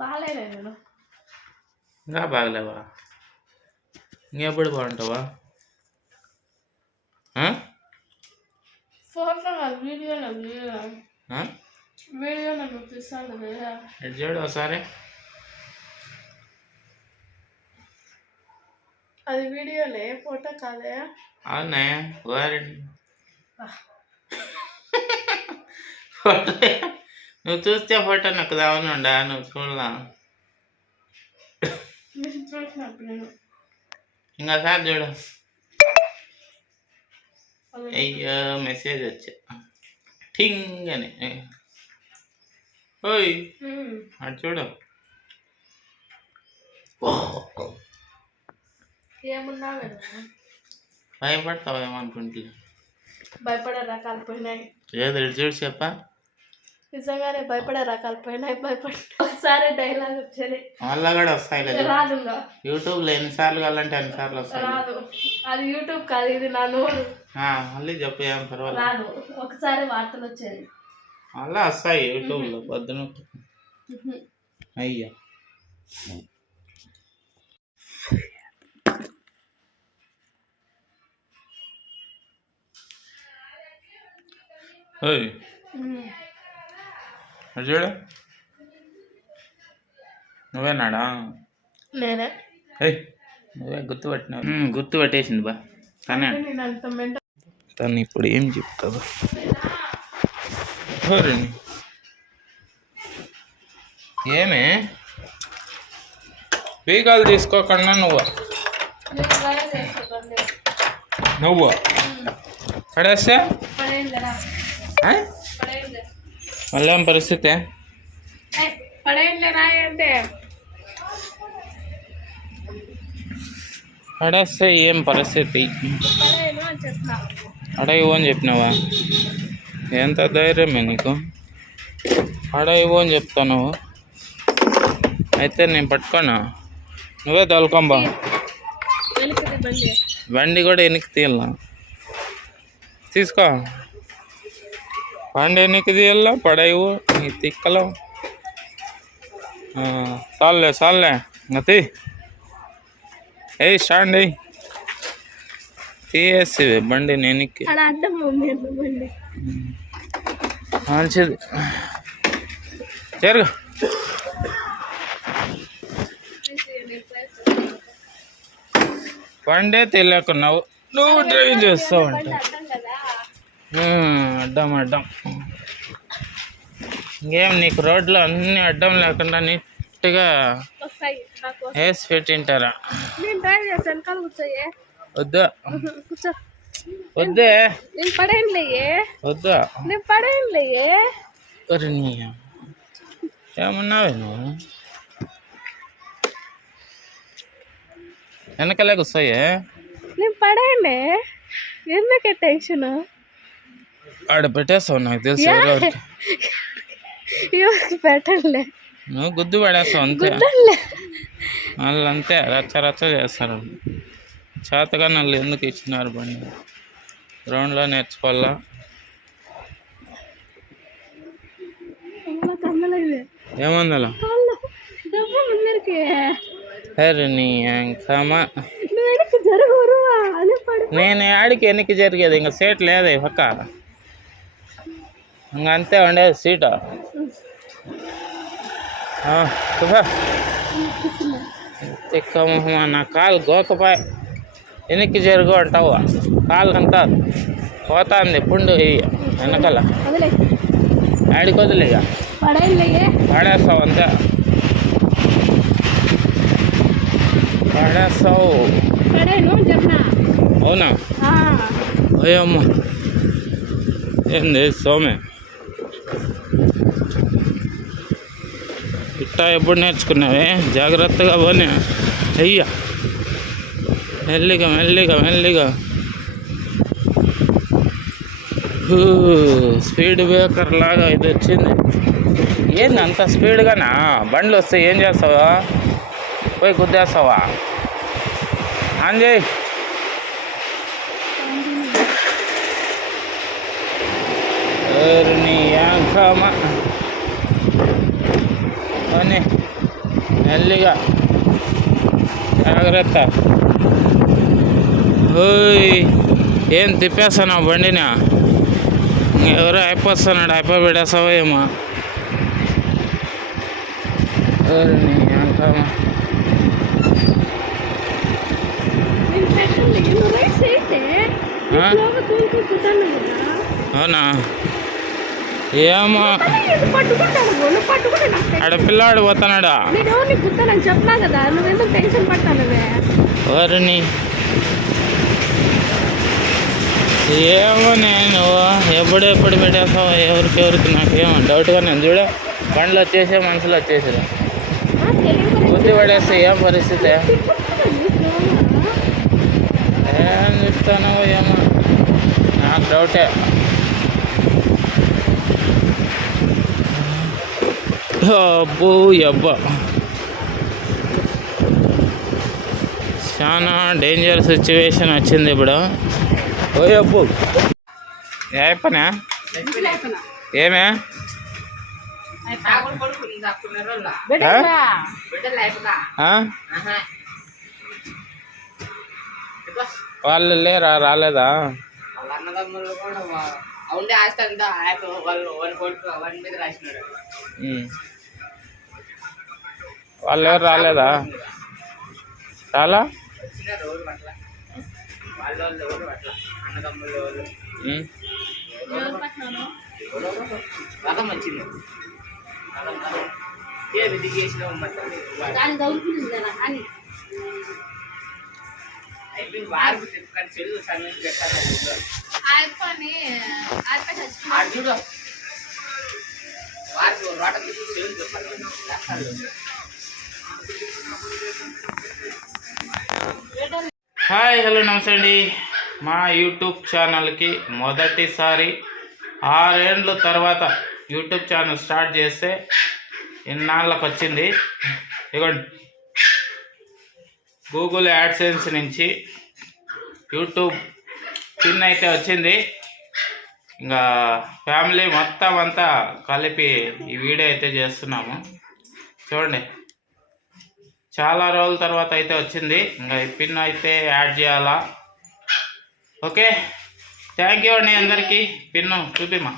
బాగాలేనే నేను ఇంకా బాగలేవా ఇంకెప్పుడు బాగుంటావా ఆ? ఫోటో కాదు వీడియోలో వీడియో ఆ? వీడియోలో చూపిస్తాను కదా ఇటు చూడు ఒకసారి అది వీడియోలే ఫోటో కాదే అవునే వారి నువ్వు చూస్తే ఫోటో నాకు దావనుండా నువ్వు చూడలా. నేను ఇంకోసారి చూడు. అయ్యో మెసేజ్ వచ్చా. ఠింగ్ అని. ఓయ్. అటు చూడు. భయపడతావేమో అనుకుంటున్నా. భయపడే రకాలు పోయినాయి ఏదో చూడు చెప్పా. నిజంగానే భయపడే రకాలు పోయినాయి భయపడి ఒకసారి డైలాగ్ వచ్చేది మళ్ళా కూడా వస్తాయి లేదు రాదు ఇంకా. యూట్యూబ్లో ఎన్నిసార్లు కావాలంటే అన్నిసార్లు వస్తాయి? రాదు. అది యూట్యూబ్ కాదు ఇది నా నోరు. ఆ, మళ్ళీ చెప్పు ఏం పర్వాలేదు. రాదు. ఒకసారి వార్తలు వచ్చేది. మళ్ళా వస్తాయి యూట్యూబ్లో పొద్దున అయ్యా. ఓయ్ ఉమ్. చూడు నువ్వేనాడా? నేనే. ఏయ్ నువ్వే గుర్తుపట్టినావు. గుర్తుపట్టేసింది బా. తనే. తను ఇప్పుడు ఏం చెప్తావా? ఏమే? వీగాలు తీసుకోకుండా నువ్వు? నువ్వు? పడేస్తే? మళ్ళీ ఏం పరిస్థితి? పడేస్తే ఏం పరిస్థితి? అడగవు అని చెప్పినావా? ఎంత ధైర్యమే నీకు? అడగవు అని చెప్తాను అయితే నేను పట్టుకోనా? నువ్వే తోలుకోంబా బండి కూడా వెనక్కి తీయాల? తీసుకో. తీయాల పడేవు నీ తిక్కలో ఆ, చాలులే చాలులే ఇంకా తీ ఏ స్టాండ్ అయ్యి తీయేసి బండి బండి మంచిది చేరుగా బండే తెలియకున్నావు నువ్వు డ్రైవ్ చేస్తావు అంటే అడ్డం అడ్డం. ఇంకేం నీకు రోడ్లో అన్ని అడ్డం లేకుండా నీట్గా. వేసి పెట్టింటారా వెనకాల వద్దా. వద్దే. ఏమన్నావే నువ్వు? నేను పడేయండి ఎందుకే టెన్షన్? ఆడ పెట్టేస్తావు నాకు తెలుసు ఎవరో పెట్టండిలే నువ్వు గుద్దు పడేస్తావు అంతే. వాళ్ళు అంతే రచ్చ రచ్చ చేస్తారు. చేతగా నన్ను ఎందుకు ఇచ్చినారు బండి? గ్రౌండ్లో నేర్చుకోవాలా? అమ్మ కమ్మలేదు ఏముంది అలా డబ్బు ముందరికి. అరే నీ అంకమ్మ. నువ్వు వెనక్కి జరుగురు అదే పడు నేను ఆడికి వెనక్కి జరిగేది ఇంకా సీట్ లేదు పక్క. అంతే ఉండేది సీటు ఆ, కూర్చో. తిక్క మొహమా నా కాలు గోకపాయ వెనక్కి జరుగు అంటావు కాలు అంతా పోతాంది పుండు ఈ వెనకాల ఆడికి వదిలే పడేస్తావు అంతే పడేస్తావు అవునా అయ్యమ్మ ఏంది సోమే ఇట్టా ఎప్పుడు నేర్చుకున్నావే? జాగ్రత్తగా పోనీ. అయ్యా. మెల్లిగా మెల్లిగా మెల్లిగా. స్పీడ్ బ్రేకర్ లాగా ఇది వచ్చింది. ఏంది అంత స్పీడ్గానా? బండ్లు వస్తే ఏం చేస్తావా? పోయి గుద్దేస్తావా? ఆన్ చేయి ఎవరిని యాకమ్మ అని మెల్లిగా జాగ్రత్త ఓయ్ ఏం తిప్పేస్తున్నావు బండినా ఎవరో అయిపోతున్నాడు అయిపో పెడేస్తావో ఏమో ఓరిని అంకమ్మ. నేను పెట్టండి నువ్వు రైస్ అయితే ఆ? లోగా తోలుకుంటున్నాను కదా అవునా ఏమో. ఆడ పిల్లాడు పోతున్నాడా నేను చెప్పలా కదా నువ్వెందుకు టెన్షన్ ఏమో నేను. ఎప్పుడెప్పుడు పెట్టేస్తావు ఎవరికి ఎవరికి నాకేమో డౌట్గా నేను చూడ బండ్లు వచ్చేసే మనుషులు వచ్చేసారు. బుద్ధి పడేస్తే ఏం పరిస్థితి? ఏం చెప్తానో ఏమో. నాకు డౌటే అబ్బో అబ్బా చాలా డేంజర్ సిచ్యువేషన్ వచ్చింది ఇప్పుడు. ఓ అబ్బో ఏ పనా? ఏమే? వాళ్ళు లేరా? రాలేదా? అవుండే ఆస్తి అంతా ఆయన వాళ్ళు వన్ కొడుకు వన్ మీద రాసినాడు. వాళ్ళు ఎవరు రాలేదా? రాలా? వచ్చినారు ఎవరు అట్లా వాళ్ళ వాళ్ళు ఎవరు అన్నదమ్ములు వాళ్ళు. రథం వచ్చింది రథం రథం ఏ విధి చేసిన అయిపోయింది. వారికి కానీ చెల్లు సమయం పెట్టాలి ఆడు చూడు. వారికి హాయ్ హలో నమస్తే అండి. మా యూట్యూబ్ ఛానల్కి మొదటిసారి ఆరేండ్ల తర్వాత యూట్యూబ్ ఛానల్ స్టార్ట్ చేస్తే ఇన్నాళ్ళకి వచ్చింది. ఇగోండి. గూగుల్ యాడ్సెన్స్ నుంచి యూట్యూబ్ పిన్ అయితే వచ్చింది. ఇంకా ఫ్యామిలీ మొత్తం అంతా కలిపి ఈ వీడియో అయితే చేస్తున్నాము. చూడండి. చాలా రోజుల తర్వాత అయితే వచ్చింది. ఇంకా ఈ పిన్ అయితే యాడ్ చేయాలా? ఓకే. థ్యాంక్ యూ అండి అందరికీ. పిన్ను చూపిమా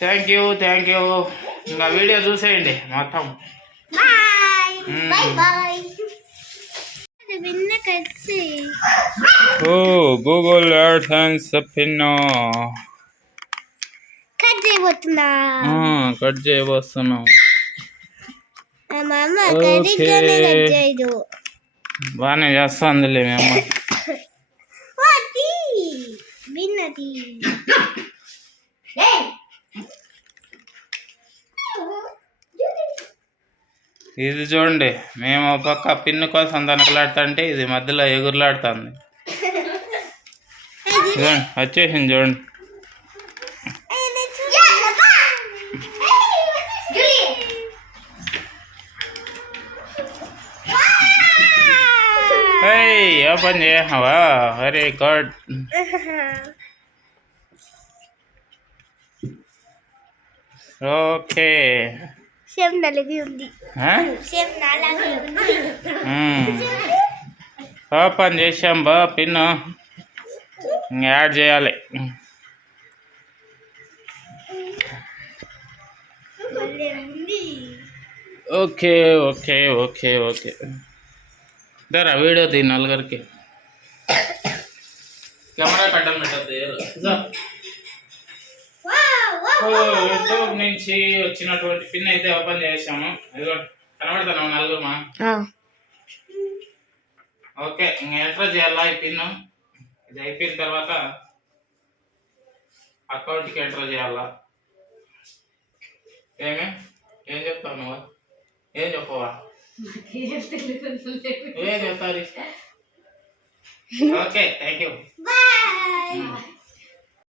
థ్యాంక్ యూ థ్యాంక్ యూ ఇంకా వీడియో చూసేయండి మొత్తం. ఓ గూగుల్ యాడ్సెన్స్ పిన్ను కట్ చేయబోతున్నా. కట్ చేయబోస్తున్నాం. బాగానే చేస్తుందిలే మీ అమ్మ. విన్నది. ఇది చూడండి మేము ఒక పక్క పిన్ను కోసం తనకలాడుతుంటే ఇది మధ్యలో ఎగురులాడుతుంది. చూడండి వచ్చేసింది చూడండి. ఓపెన్ చేయవా వెరీ గుడ్. ఓకే. సేమ్ నలిగి ఉంది ఆ? సేమ్ నాలాగే ఉంది మ్మ్. ఓపెన్ చేసాం బా పిన్ను ఇంకా యాడ్ చేయాలి భలే ఉంది ఓకే ఓకే ఓకే ఓకే దరా వీడియో తీ నలుగురికి కెమెరా కట్టం పెట్టద్దు యూట్యూబ్ నుంచి వచ్చినటువంటి పిన్ అయితే ఓపెన్ చేసాము. ఇదిగో కనబడుతున్నాము నలుగురుమా? ఓకే ఇంకా ఎంటర్ చేయాలా ఈ పిన్? ఇది అయిపోయిన తర్వాత అకౌంట్కి ఎంటర్ చేయాలా? ఏమే? ఏం చెప్తావు నువ్వు? ఏం చెప్పవా? ఏం చెప్తారు ఓకే థ్యాంక్ యూ